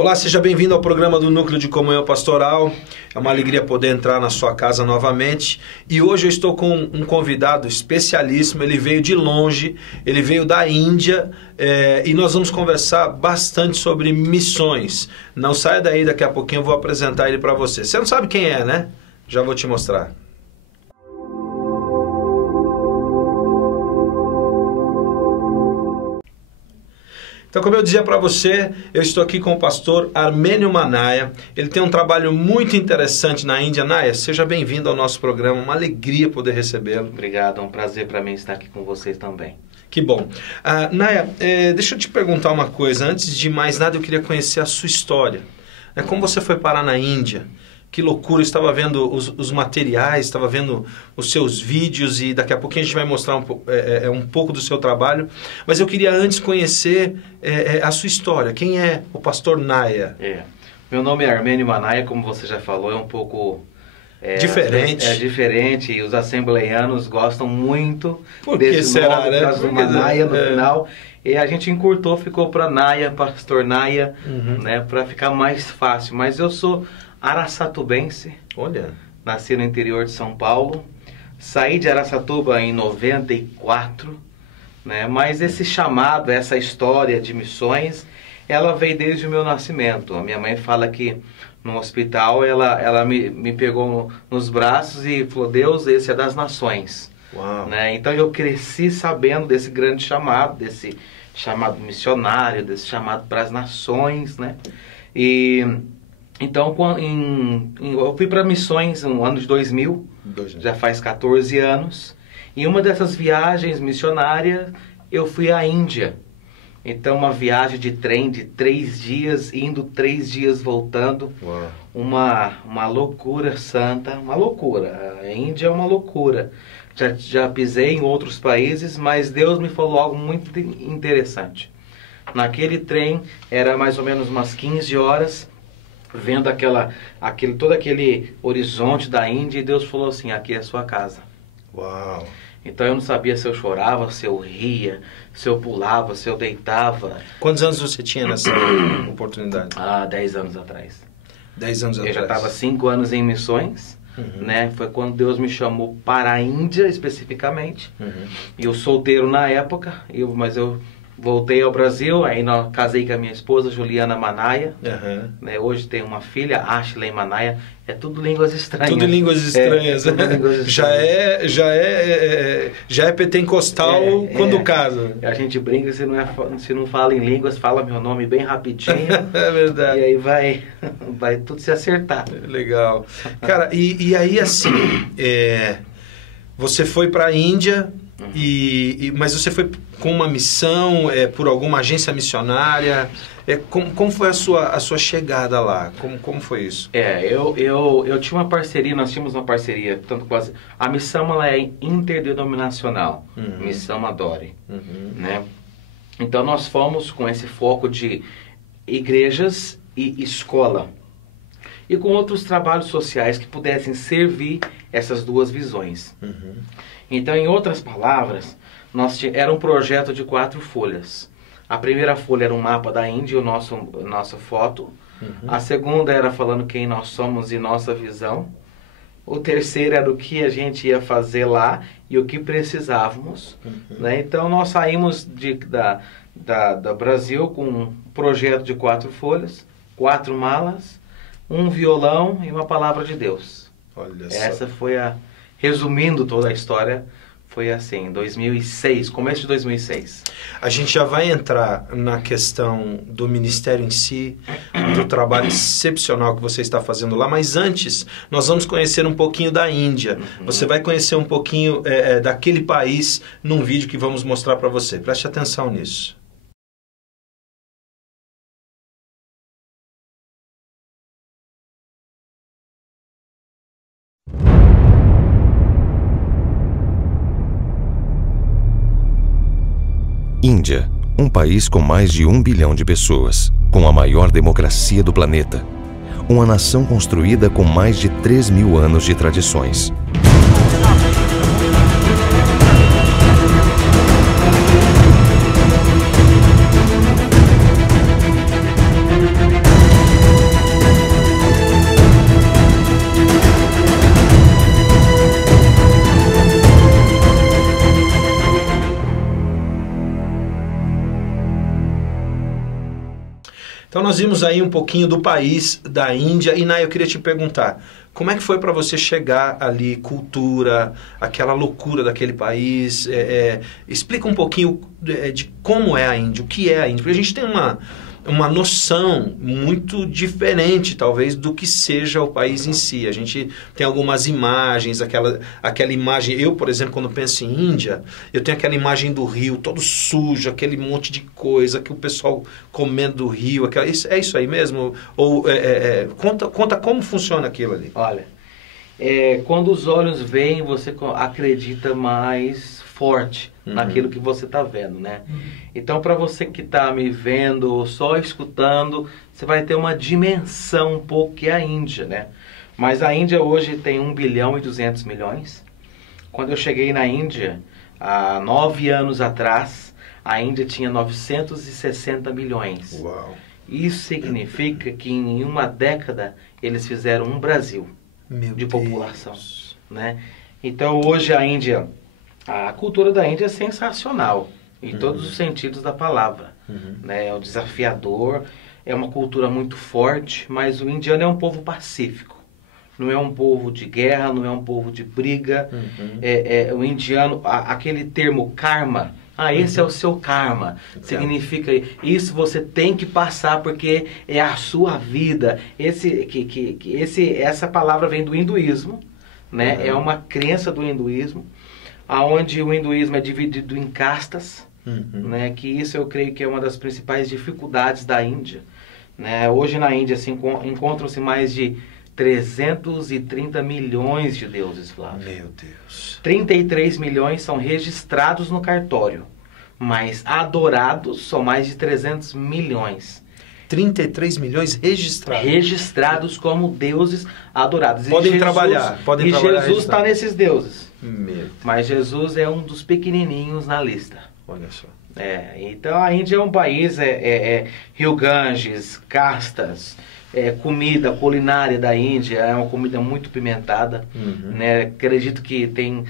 Olá, seja bem-vindo ao programa do Núcleo de Comunhão Pastoral. É uma alegria poder entrar na sua casa novamente. E hoje eu estou com um convidado especialíssimo. Ele veio de longe, ele veio da Índia e nós vamos conversar bastante sobre missões. Não saia daí, daqui a pouquinho eu vou apresentar ele para você. Você não sabe quem é, né? Já vou te mostrar. Então, como eu dizia para você, eu estou aqui com o pastor Armênio Manaya. Ele tem um trabalho muito interessante na Índia. Naya, seja bem-vindo ao nosso programa. Uma alegria poder recebê-lo. Obrigado, é um prazer para mim estar aqui com vocês também. Que bom. Naya, deixa eu te perguntar uma coisa. Antes de mais nada, eu queria conhecer a sua história. Como você foi parar na Índia? Que loucura, eu estava vendo os materiais, estava vendo os seus vídeos e daqui a pouquinho a gente vai mostrar um pouco do seu trabalho. Mas eu queria antes conhecer a sua história. Quem é o pastor Naya? Meu nome é Armênio Manaya, como você já falou, é um pouco... diferente. É diferente e os assembleianos gostam muito desse nome, por causa do Manaya no final. E a gente encurtou, ficou para Naya, pastor Naya, né, para ficar mais fácil. Mas eu sou araçatubense. Olha. Nasci no interior de São Paulo. Saí de Araçatuba em 94, né? Mas esse chamado, essa história de missões, ela veio desde o meu nascimento. A minha mãe fala que no hospital ela me pegou nos braços e falou: Deus, esse é das nações. Uau. Né? Então eu cresci sabendo desse grande chamado, desse chamado missionário, desse chamado para as nações, né? E então eu fui para missões no ano de 2000, já faz 14 anos, e uma dessas viagens missionárias eu fui à Índia. Então uma viagem de trem de 3 dias, indo 3 dias voltando. Uau. Uma loucura santa, uma loucura. A Índia é uma loucura. Já pisei em outros países, mas Deus me falou algo muito interessante. Naquele trem era mais ou menos umas 15 horas, vendo todo aquele horizonte da Índia, e Deus falou assim: aqui é a sua casa. Uau! Então eu não sabia se eu chorava, se eu ria, se eu pulava, se eu deitava. Quantos anos você tinha nessa oportunidade? 10 anos atrás. 10 anos atrás. Eu já estava 5 anos em missões, né? Foi quando Deus me chamou para a Índia especificamente. E eu solteiro na época, mas eu voltei ao Brasil, aí casei com a minha esposa, Juliana Manaya. Né? Hoje tem uma filha, Ashley Manaya. É tudo línguas estranhas. Tudo línguas estranhas. Tudo línguas estranhas. Já é pentecostal quando casa. A gente brinca, se não fala em línguas, fala meu nome bem rapidinho. É verdade. E aí vai tudo se acertar. Legal. Cara, e aí assim, você foi para a Índia, mas você foi com uma missão, por alguma agência missionária? Como foi a sua chegada lá? Como foi isso? Eu tinha uma parceria, nós tínhamos uma parceria, tanto quase. A missão ela é interdenominacional, Missão Adore, né? Então nós fomos com esse foco de igrejas e escola, e com outros trabalhos sociais que pudessem servir essas duas visões. Então, em outras palavras, era um projeto de 4 folhas. A primeira folha era um mapa da Índia, nossa foto. A segunda era falando quem nós somos e nossa visão. O terceiro era o que a gente ia fazer lá e o que precisávamos. Né? Então, nós saímos da Brasil com um projeto de 4 folhas, 4 malas, um violão e uma palavra de Deus. Olha só. Essa foi resumindo toda a história, foi assim, em 2006, começo de 2006. A gente já vai entrar na questão do ministério em si, do trabalho excepcional que você está fazendo lá, mas antes nós vamos conhecer um pouquinho da Índia. Você vai conhecer um pouquinho daquele país num vídeo que vamos mostrar para você. Preste atenção nisso. Índia, um país com mais de 1 bilhão de pessoas, com a maior democracia do planeta. Uma nação construída com mais de 3.000 anos de tradições. nós vimos aí um pouquinho do país da Índia. E, Naya, eu queria te perguntar, como é que foi para você chegar ali, cultura, aquela loucura daquele país? Explica um pouquinho de como é a Índia, o que é a Índia. Porque a gente tem uma noção muito diferente, talvez, do que seja o país em si. A gente tem algumas imagens, aquela imagem... Eu, por exemplo, quando penso em Índia, eu tenho aquela imagem do rio todo sujo, aquele monte de coisa que o pessoal comendo do rio. É isso aí mesmo? Ou conta como funciona aquilo ali. Olha, quando os olhos veem, você acredita mais forte naquilo que você está vendo, né? Então, para você que está me vendo ou só escutando, você vai ter uma dimensão um pouco que é a Índia, né? Mas a Índia hoje tem 1 bilhão e 200 milhões. Quando eu cheguei na Índia, há 9 anos atrás, a Índia tinha 960 milhões. Uau. Isso significa que em uma década eles fizeram um Brasil de população, né? Então, hoje a Índia... A cultura da Índia é sensacional, em todos os sentidos da palavra. Né? É um desafiador, é uma cultura muito forte, mas o indiano é um povo pacífico. Não é um povo de guerra, não é um povo de briga. O indiano, aquele termo karma, esse é o seu karma. Significa isso você tem que passar porque é a sua vida. Essa palavra vem do hinduísmo, né? É uma crença do hinduísmo, onde o hinduísmo é dividido em castas, né, que isso eu creio que é uma das principais dificuldades da Índia. Né? Hoje na Índia encontram-se mais de 330 milhões de deuses, Flávio. Meu Deus. 33 milhões são registrados no cartório, mas adorados são mais de 300 milhões. 33 milhões registrados. Registrados como deuses adorados. Podem trabalhar. E Jesus está nesses deuses. Meu. Mas Jesus é um dos pequenininhos na lista. Olha só. Então a Índia é um país, Rio Ganges, castas, comida culinária da Índia, é uma comida muito pimentada. Né? Acredito que tem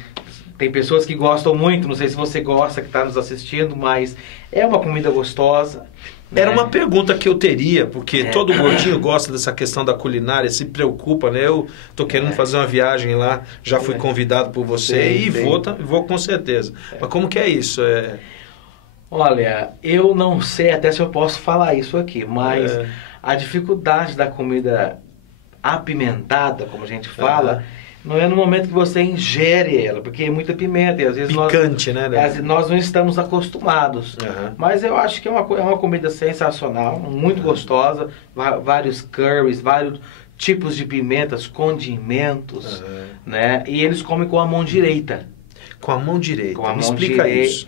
pessoas que gostam muito, não sei se você gosta, que está nos assistindo, mas é uma comida gostosa. Era uma pergunta que eu teria, porque todo gordinho gosta dessa questão da culinária, se preocupa, né? Eu tô querendo fazer uma viagem lá, já fui convidado por você vou com certeza. Mas como que é isso? Olha, eu não sei até se eu posso falar isso aqui, mas a dificuldade da comida apimentada, como a gente fala... Não é no momento que você ingere ela, porque é muita pimenta e às vezes picante, nós não estamos acostumados. Mas eu acho que é uma comida sensacional, muito gostosa, vários curries, vários tipos de pimentas, condimentos, né? E eles comem com a mão direita. Com a mão direita? Com a mão direita, isso.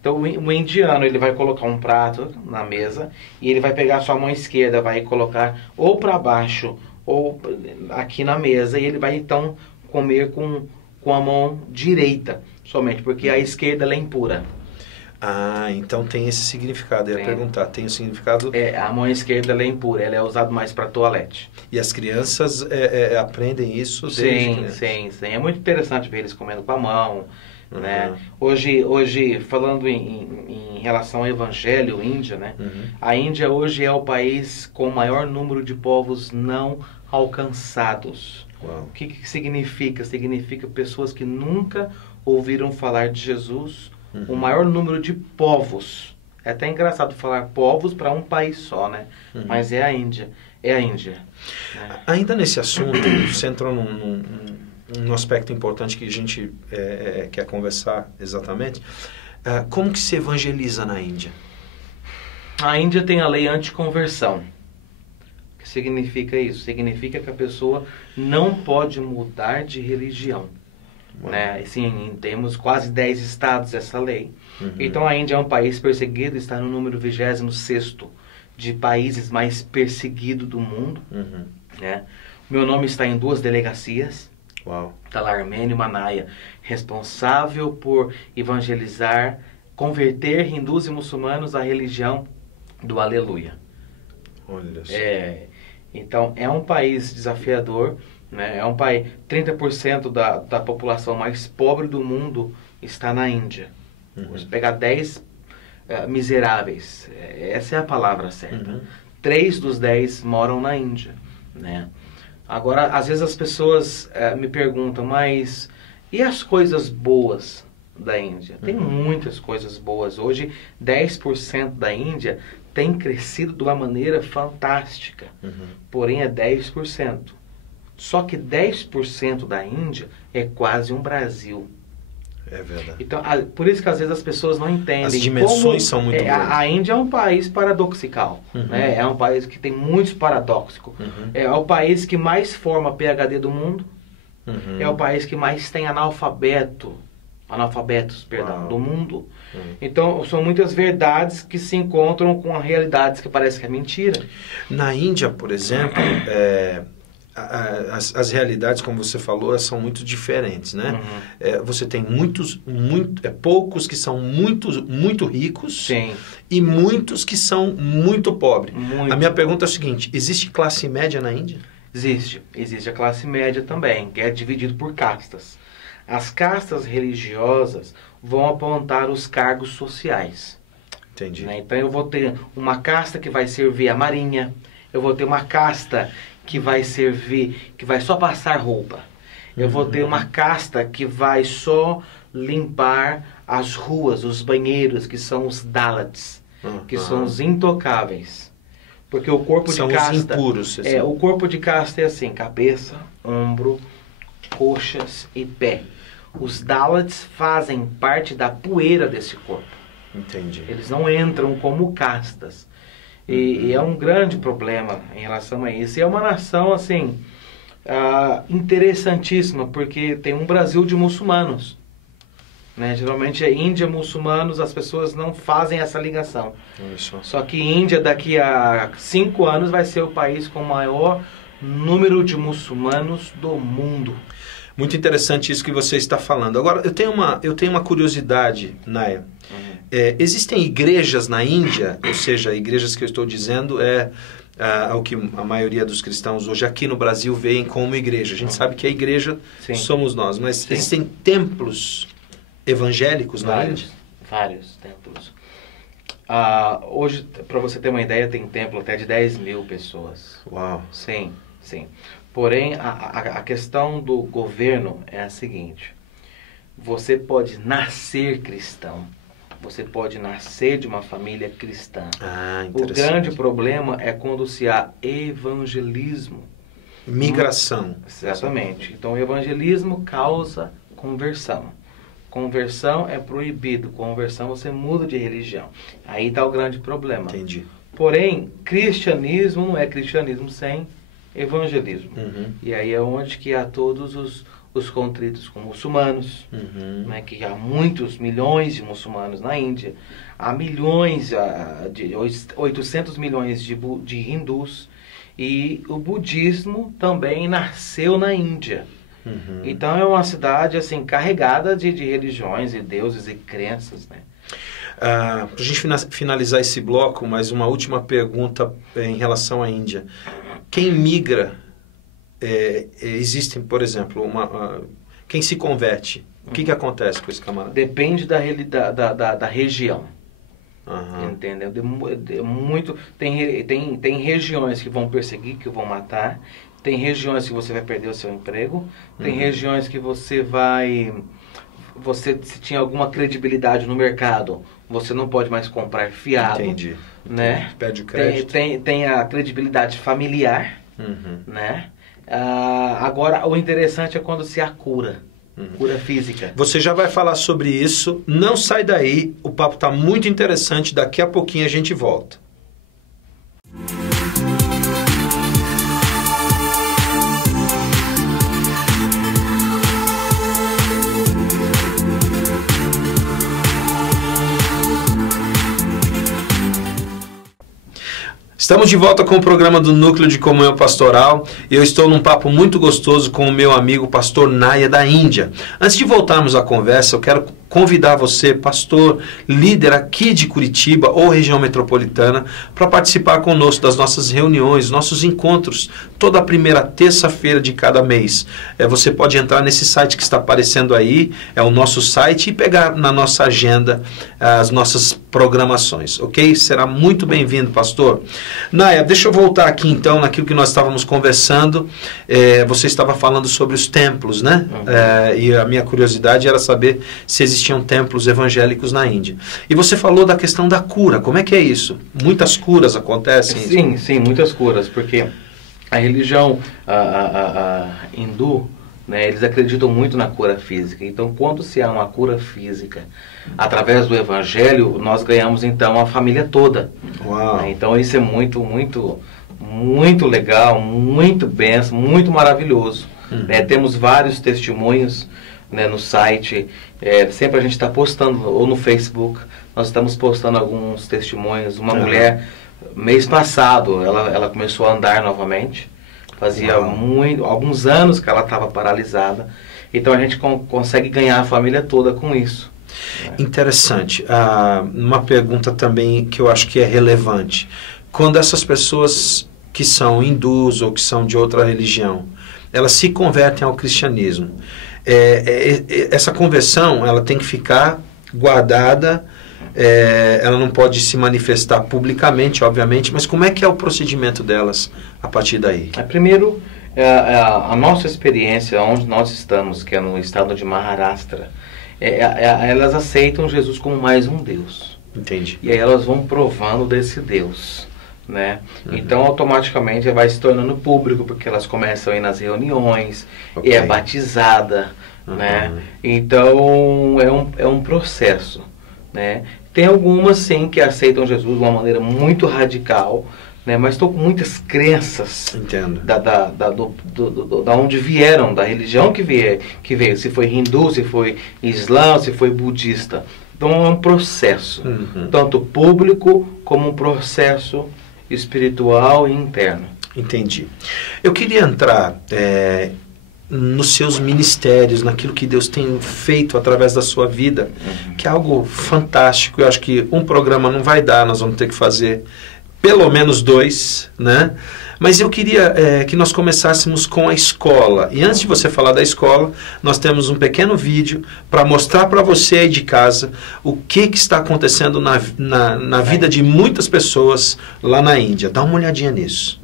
Então o indiano, ele vai colocar um prato na mesa e ele vai pegar a sua mão esquerda, vai colocar ou para baixo ou aqui na mesa, e ele vai então comer com a mão direita somente, porque a esquerda ela é impura. Então tem esse significado. Eu ia perguntar, tem o significado... A mão esquerda ela é impura, ela é usada mais para toalete. E as crianças aprendem isso desde criança? Sim. É muito interessante ver eles comendo com a mão. Né? Hoje, falando em relação ao Evangelho Índia, né? A Índia hoje é o país com o maior número de povos não alcançados. Uau. O que significa? Significa pessoas que nunca ouviram falar de Jesus, o maior número de povos. É até engraçado falar povos para um país só, né? Mas é a Índia. Ainda nesse assunto, você entrou num aspecto importante que a gente quer conversar exatamente. Como que se evangeliza na Índia? A Índia tem a lei anticonversão. O que significa isso? Significa que a pessoa não pode mudar de religião. Né? Sim, temos quase 10 estados essa lei. Então a Índia é um país perseguido, está no número 26º de países mais perseguidos do mundo. Né? Meu nome está em 2 delegacias. Uau. Está lá Armênia e Manaia, responsável por evangelizar, converter hindus e muçulmanos à religião do Aleluia. Olha só. Então é um país desafiador, né? É um país, 30% da população mais pobre do mundo está na Índia. Vamos pegar 10 miseráveis, essa é a palavra certa. 3 dos 10 moram na Índia, né? Agora, às vezes as pessoas me perguntam, mas e as coisas boas da Índia? Tem muitas coisas boas. Hoje, 10% da Índia tem crescido de uma maneira fantástica. Porém, é 10%. Só que 10% da Índia é quase um Brasil. É verdade. Então, por isso que às vezes as pessoas não entendem. As dimensões são muito grandes. A Índia é um país paradoxical. Né? É um país que tem muitos paradoxos. É o país que mais forma PhD do mundo. É o país que mais tem analfabetos do mundo. Então, são muitas verdades que se encontram com realidades que parece que é mentira. Na Índia, por exemplo, as realidades, como você falou, são muito diferentes, né? Você tem poucos que são muito ricos. Sim. E muitos que são muito pobres. Muito. A minha pergunta é a seguinte: existe classe média na Índia? Existe a classe média também, que é dividido por castas. As castas religiosas vão apontar os cargos sociais. Entendi. Né? Então eu vou ter uma casta que vai servir a marinha, eu vou ter uma casta que vai servir, que vai só passar roupa. Eu vou ter uma casta que vai só limpar as ruas, os banheiros, que são os Dalits, que são os intocáveis. Porque o corpo são de casta... os impuros. Assim. O corpo de casta é assim, cabeça, ombro, coxas e pé. Os Dalits fazem parte da poeira desse corpo. Entendi. Eles não entram como castas. E é um grande problema em relação a isso. E é uma nação, assim, interessantíssima, porque tem um Brasil de muçulmanos. Né? Geralmente é Índia, muçulmanos, as pessoas não fazem essa ligação. Isso. Só que Índia, daqui a 5 anos, vai ser o país com o maior número de muçulmanos do mundo. Muito interessante isso que você está falando. Agora, eu tenho uma curiosidade, Naya. Existem igrejas na Índia, ou seja, igrejas que eu estou dizendo o que a maioria dos cristãos hoje aqui no Brasil veem como igreja. A gente sabe que a igreja somos nós, mas existem templos evangélicos na Índia? Vários templos. Hoje, para você ter uma ideia, tem templo até de 10 mil pessoas. Uau! Sim, sim. Porém, a questão do governo é a seguinte: você pode nascer cristão, você pode nascer de uma família cristã. O grande problema é quando se há evangelismo. Migração. Exatamente. Então, o evangelismo causa conversão. Conversão é proibido. Conversão, você muda de religião. Aí está o grande problema. Entendi. Porém, cristianismo não é cristianismo sem evangelismo. E aí é onde que há todos os contritos com muçulmanos, né, que há muitos milhões de muçulmanos na Índia. Há milhões, 800 milhões de hindus. E o budismo também nasceu na Índia. Então é uma cidade assim carregada de religiões e deuses e crenças, né? Para a gente finalizar esse bloco, mais uma última pergunta em relação à Índia. Quem migra, existem, por exemplo, quem se converte, o que acontece com esse camarada? Depende da região. Entendeu? Tem regiões que vão perseguir, que vão matar. Tem regiões que você vai perder o seu emprego. Tem regiões que você se tinha alguma credibilidade no mercado, você não pode mais comprar fiado. Entendi. Né? Perde o crédito. Tem a credibilidade familiar. Né? Agora, o interessante é quando se há cura. Cura física. Você já vai falar sobre isso. Não sai daí. O papo está muito interessante. Daqui a pouquinho a gente volta. Estamos de volta com o programa do Núcleo de Comunhão Pastoral e eu estou num papo muito gostoso com o meu amigo pastor Naya da Índia. Antes de voltarmos à conversa, eu quero convidar você, pastor, líder aqui de Curitiba ou região metropolitana, para participar conosco das nossas reuniões, nossos encontros, toda a primeira terça-feira de cada mês. Você pode entrar nesse site que está aparecendo aí, é o nosso site, e pegar na nossa agenda as nossas programações, ok? Será muito bem-vindo, pastor. Naya, deixa eu voltar aqui então naquilo que nós estávamos conversando. Você estava falando sobre os templos, né? E a minha curiosidade era saber se existiam templos evangélicos na Índia. E você falou da questão da cura. Como é que é isso? Muitas curas acontecem? Sim, muitas curas, porque a religião hindu, né, eles acreditam muito na cura física. Então, quando se há uma cura física através do evangelho, nós ganhamos então a família toda. Uau. Então, isso é muito legal, muito benção, muito maravilhoso. Temos vários testemunhos, né, no site. Sempre a gente está postando, ou no Facebook, nós estamos postando alguns testemunhos. Uma mulher, mês passado, ela começou a andar novamente. Fazia alguns anos que ela estava paralisada. Então a gente consegue ganhar a família toda com isso. Interessante. Uma pergunta também que eu acho que é relevante. Quando essas pessoas que são hindus ou que são de outra religião, elas se convertem ao cristianismo, essa conversão ela tem que ficar guardada, ela não pode se manifestar publicamente, obviamente, mas como é que é o procedimento delas a partir daí? Primeiro, a nossa experiência, onde nós estamos, que é no estado de Maharashtra, elas aceitam Jesus como mais um Deus. Entendi. E aí elas vão provando desse Deus, né? Então automaticamente vai se tornando público, porque elas começam a ir nas reuniões, e é batizada, né? Então é um processo, né? Tem algumas sim que aceitam Jesus de uma maneira muito radical, né? Mas estou com muitas crenças. Entendo. Da onde vieram, da religião que veio, se foi hindu, se foi islã, se foi budista. Então é um processo, tanto público como um processo espiritual e interno. Entendi. Eu queria entrar nos seus ministérios, naquilo que Deus tem feito através da sua vida, que é algo fantástico. Eu acho que um programa não vai dar, nós vamos ter que fazer pelo menos 2, né? Mas eu queria que nós começássemos com a escola. E antes de você falar da escola, nós temos um pequeno vídeo para mostrar para você aí de casa o que está acontecendo na vida de muitas pessoas lá na Índia. Dá uma olhadinha nisso.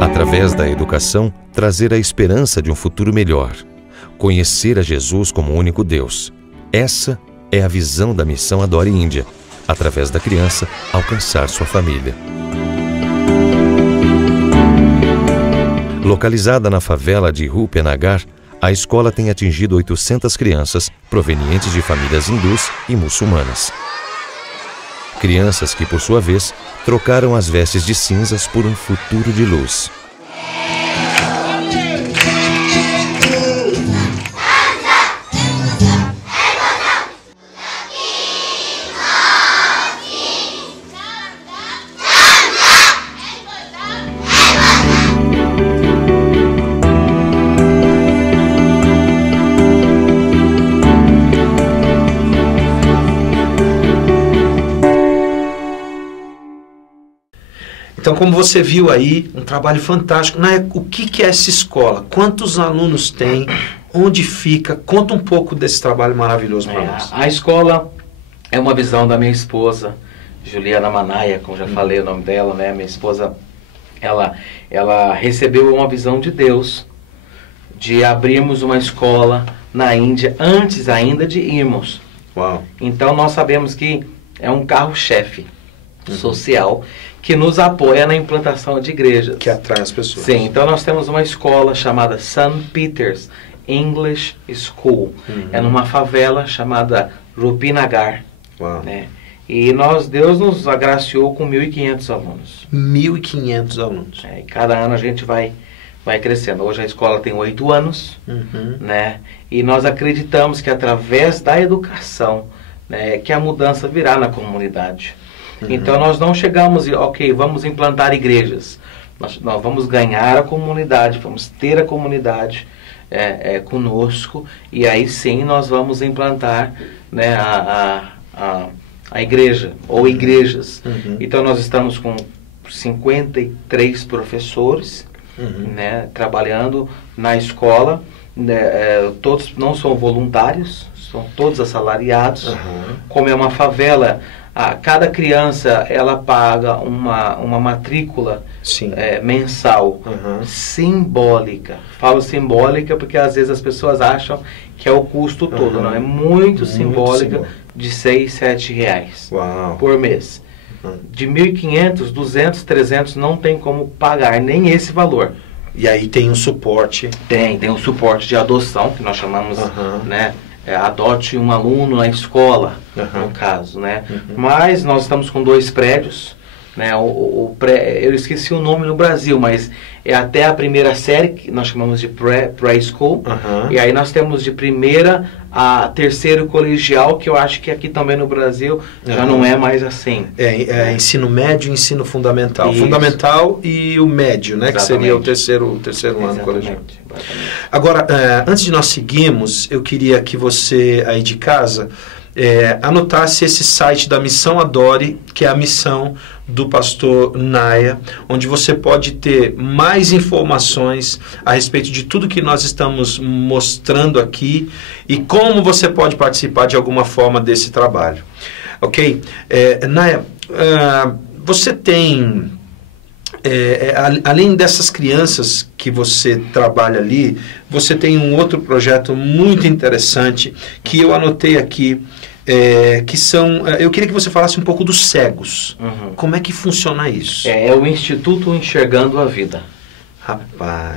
Através da educação, trazer a esperança de um futuro melhor. Conhecer a Jesus como único Deus. Essa é a visão da missão Adore Índia. Através da criança, alcançar sua família. Localizada na favela de Rupnagar, a escola tem atingido 800 crianças provenientes de famílias hindus e muçulmanas. Crianças que, por sua vez, trocaram as vestes de cinzas por um futuro de luz. Então, como você viu aí, um trabalho fantástico. O que é essa escola? Quantos alunos tem? Onde fica? Conta um pouco desse trabalho maravilhoso para nós. A escola é uma visão da minha esposa, Juliana Manaya, como já falei o nome dela, né? Minha esposa, ela recebeu uma visão de Deus, de abrirmos uma escola na Índia, antes ainda de irmos. Uau. Então, nós sabemos que é um carro-chefe social que nos apoia na implantação de igrejas. Que atrai as pessoas. Sim, então nós temos uma escola chamada St. Peter's English School. É numa favela chamada Rupnagar. Uau. Né? E Deus nos agraciou com 1.500 alunos. 1.500 alunos. E cada ano a gente vai crescendo. Hoje a escola tem 8 anos, né? E nós acreditamos que através da educação, né, que a mudança virá na comunidade. Então nós não chegamos e, ok, vamos implantar igrejas. Nós vamos ganhar a comunidade, vamos ter a comunidade conosco, e aí sim nós vamos implantar, né, a igreja ou igrejas. Então nós estamos com 53 professores, né, trabalhando na escola, né, todos não são voluntários, são todos assalariados. Como é uma favela, cada criança ela paga uma matrícula mensal, simbólica. Falo simbólica porque às vezes as pessoas acham que é o custo todo, não, é muito simbólica, de 6, 7 reais por mês. De 1.500, 200, 300 não tem como pagar nem esse valor. E aí tem um suporte? Tem um suporte de adoção, que nós chamamos, né, adote um aluno na escola, no caso, né? Mas nós estamos com 2 prédios, né? Eu esqueci o nome no Brasil, mas é até a primeira série, que nós chamamos de pré-school, e aí nós temos de primeira a terceiro colegial, que eu acho que aqui também no Brasil já não é mais assim. Ensino médio e ensino fundamental. Isso. Fundamental e o médio, né? Exatamente. Que seria o terceiro ano colegial. Agora, antes de nós seguirmos, eu queria que você aí de casa anotasse esse site da Missão Adore, que é a missão do pastor Naya, onde você pode ter mais informações a respeito de tudo que nós estamos mostrando aqui e como você pode participar de alguma forma desse trabalho. Ok? Naya, você tem, além dessas crianças que você trabalha ali, você tem um outro projeto muito interessante que eu anotei aqui, que são... eu queria que você falasse um pouco dos cegos. Como é que funciona isso? É o Instituto Enxergando a Vida. Rapaz...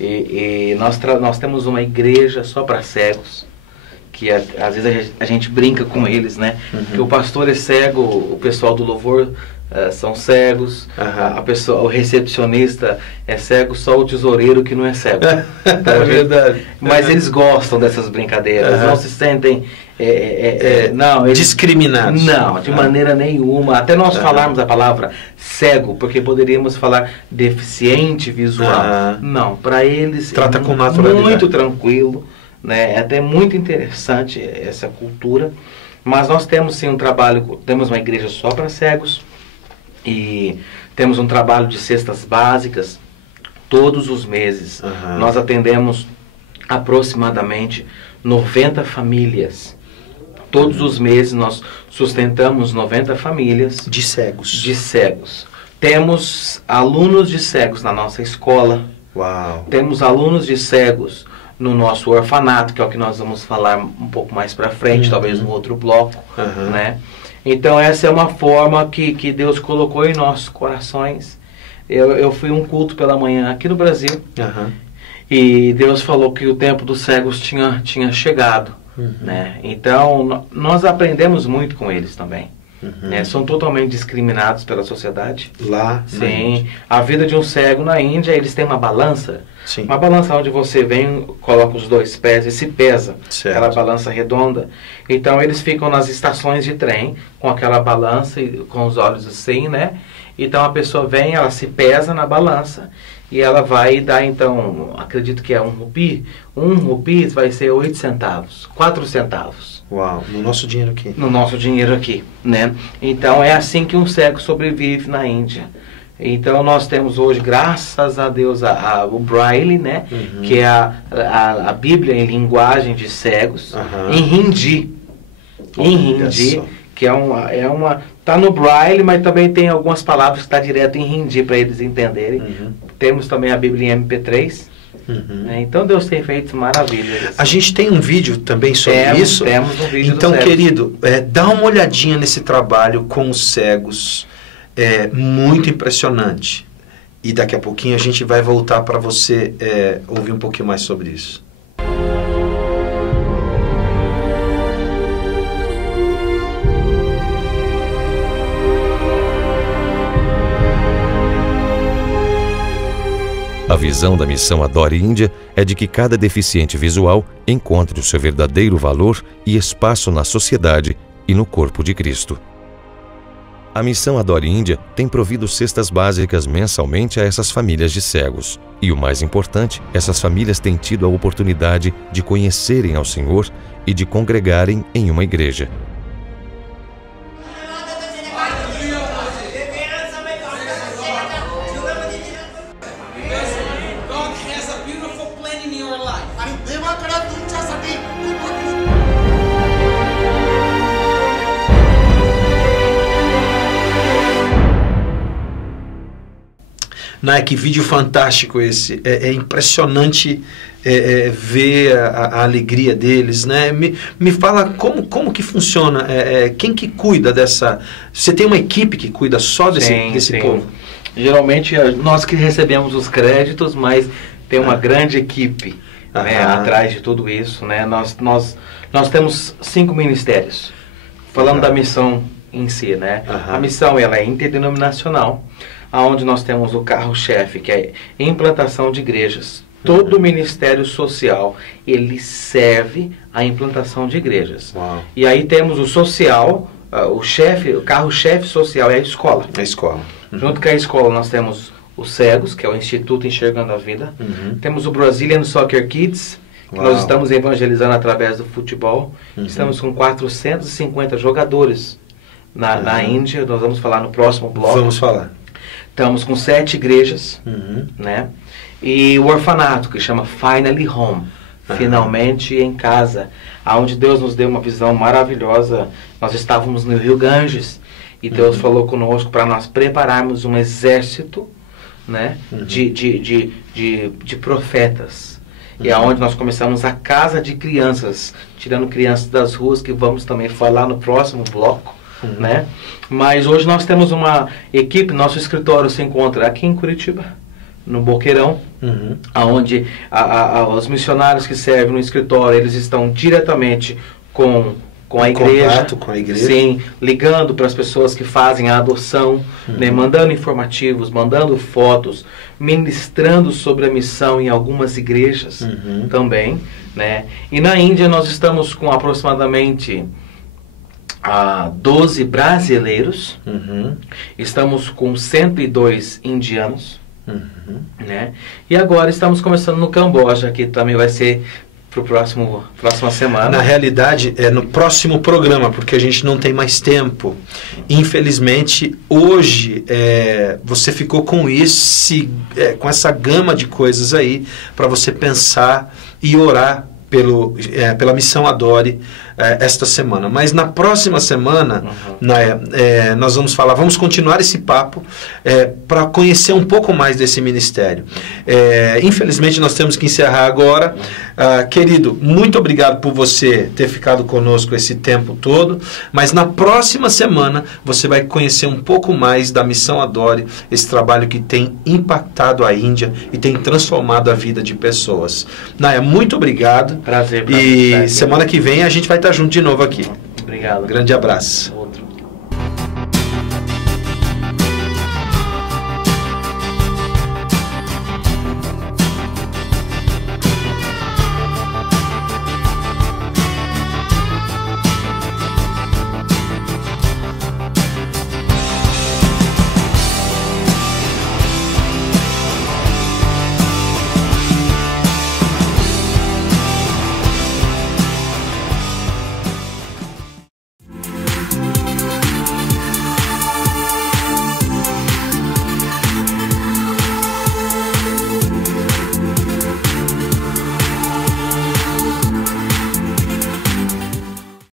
E nós temos uma igreja só para cegos, que às vezes a gente brinca com eles, né? Que o pastor é cego, o pessoal do louvor são cegos, o recepcionista é cego, só o tesoureiro que não é cego. Então, é verdade. Mas eles gostam dessas brincadeiras, não se sentem discriminados. Não, de maneira nenhuma. Até nós falarmos a palavra cego, porque poderíamos falar deficiente visual. Não, para eles trata com naturalidade. Muito tranquilo, né? É até muito interessante essa cultura. Mas nós temos sim um trabalho, temos uma igreja só para cegos, e temos um trabalho de cestas básicas todos os meses. Nós atendemos aproximadamente 90 famílias. Todos os meses nós sustentamos 90 famílias de cegos. Temos alunos de cegos na nossa escola. Temos alunos de cegos no nosso orfanato, que é o que nós vamos falar um pouco mais para frente, talvez no outro bloco, né? Então essa é uma forma que Deus colocou em nossos corações. Eu fui um culto pela manhã aqui no Brasil, e Deus falou que o tempo dos cegos tinha chegado, né? Então nós aprendemos muito com eles também. Né? São totalmente discriminados pela sociedade. Lá, sim. A vida de um cego na Índia, eles têm uma balança. Sim. Uma balança onde você vem, coloca os 2 pés e se pesa. Certo. Aquela balança redonda. Então eles ficam nas estações de trem com aquela balança e com os olhos assim, né? Então a pessoa vem, ela se pesa na balança e ela vai dar, então, acredito que é 1 rupi. 1 rupi vai ser 8 centavos, 4 centavos. Uau, no nosso dinheiro aqui. No nosso dinheiro aqui, né? Então é assim que um cego sobrevive na Índia. Então nós temos hoje, graças a Deus, o Braille, né? Que é a Bíblia em linguagem de cegos, em Hindi. Em Hindi, que tá no Braille, mas também tem algumas palavras que está direto em Hindi para eles entenderem. Temos também a Bíblia em MP3. Então Deus tem feito maravilhas. A gente tem um vídeo também sobre isso. Temos um vídeo. Então, querido, dá uma olhadinha nesse trabalho com os cegos. É muito impressionante. E daqui a pouquinho a gente vai voltar para você ouvir um pouquinho mais sobre isso. A visão da Missão Adore Índia é de que cada deficiente visual encontre o seu verdadeiro valor e espaço na sociedade e no corpo de Cristo. A Missão Adore Índia tem provido cestas básicas mensalmente a essas famílias de cegos. E o mais importante, essas famílias têm tido a oportunidade de conhecerem ao Senhor e de congregarem em uma igreja. Que vídeo fantástico esse. É impressionante ver a alegria deles, né? Me fala como que funciona, quem que cuida dessa... Você tem uma equipe que cuida só desse povo? Geralmente nós que recebemos os créditos, mas tem uma grande equipe né, atrás de tudo isso, né? Nós temos 5 ministérios, falando da missão em si, né? A missão ela é interdenominacional, onde nós temos o carro-chefe, que é implantação de igrejas. Todo ministério social, ele serve à implantação de igrejas. Uau. E aí temos o social, o carro-chefe social é a escola. A escola. Junto com a escola nós temos os cegos, que é o Instituto Enxergando a Vida. Temos o Brazilian Soccer Kids, que nós estamos evangelizando através do futebol. Estamos com 450 jogadores na Índia. Nós vamos falar no próximo bloco. Vamos falar. Estamos com 7 igrejas, né? E o orfanato, que chama Finally Home, finalmente em casa, onde Deus nos deu uma visão maravilhosa. Nós estávamos no Rio Ganges e Deus falou conosco para nós prepararmos um exército, né? De profetas. E é onde nós começamos a casa de crianças, tirando crianças das ruas, que vamos também falar no próximo bloco. Né? Mas hoje nós temos uma equipe, nosso escritório se encontra aqui em Curitiba, no Boqueirão, onde os missionários que servem no escritório, eles estão diretamente com a igreja, contato com a igreja. Sim, ligando para as pessoas que fazem a adoção, né, mandando informativos, mandando fotos, ministrando sobre a missão em algumas igrejas também, né? E na Índia nós estamos com aproximadamente 12 brasileiros, estamos com 102 indianos, né? E agora estamos começando no Camboja, que também vai ser para o próxima semana. Na realidade, é no próximo programa, porque a gente não tem mais tempo. Infelizmente, hoje você ficou com com essa gama de coisas aí para você pensar e orar pela Missão Adore esta semana. Mas na próxima semana nós vamos continuar esse papo para conhecer um pouco mais desse ministério. Infelizmente nós temos que encerrar agora. Querido, muito obrigado por você ter ficado conosco esse tempo todo, mas na próxima semana você vai conhecer um pouco mais da Missão Adore, esse trabalho que tem impactado a Índia e tem transformado a vida de pessoas. Naya, muito obrigado. Prazer. E semana que vem a gente vai estar junto de novo aqui. Obrigado. Grande abraço.